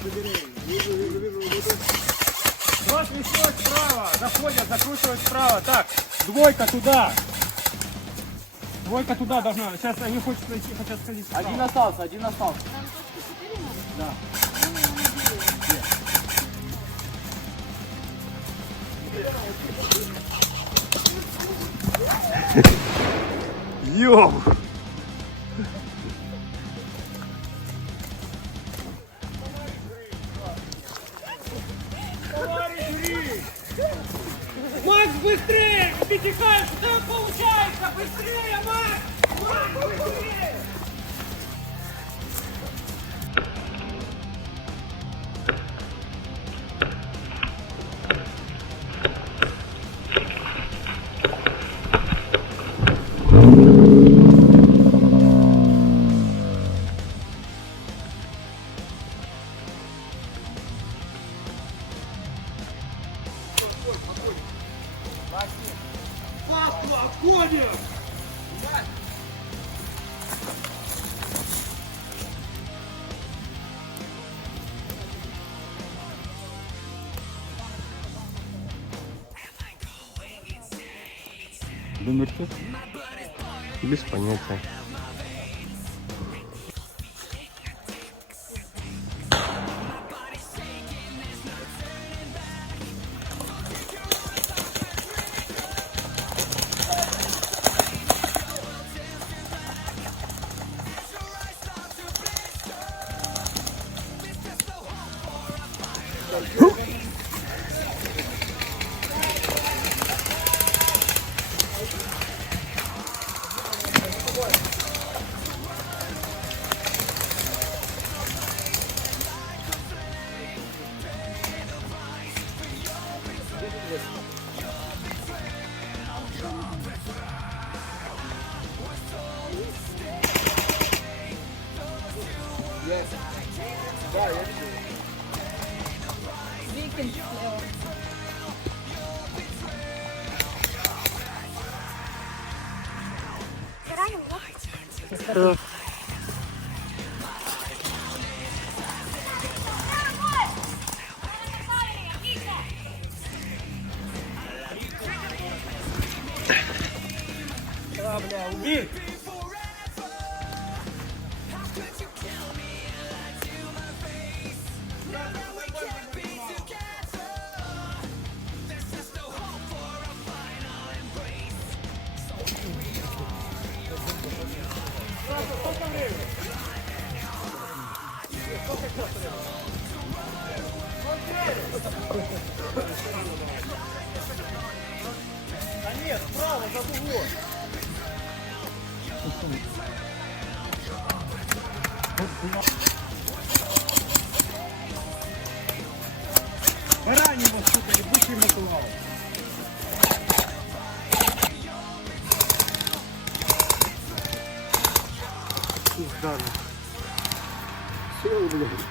Брось весной справа. Заходят, закручивают справа. Так, двойка туда. Двойка туда должна. Сейчас они хотят пройти, хотят сходить справа. Один остался, один остался. Там точка 4 может? Да. Йоу! Макс, быстрее! Ты текаешь, что получается? Быстрее, Макс! Макс, быстрее! Думаете? Без понятия. Викинг слева. Ты ранен, да? Да, бля, убей! Да нет, справа, за углом. Барань его, сука, не будь ему клал. Все, блядь.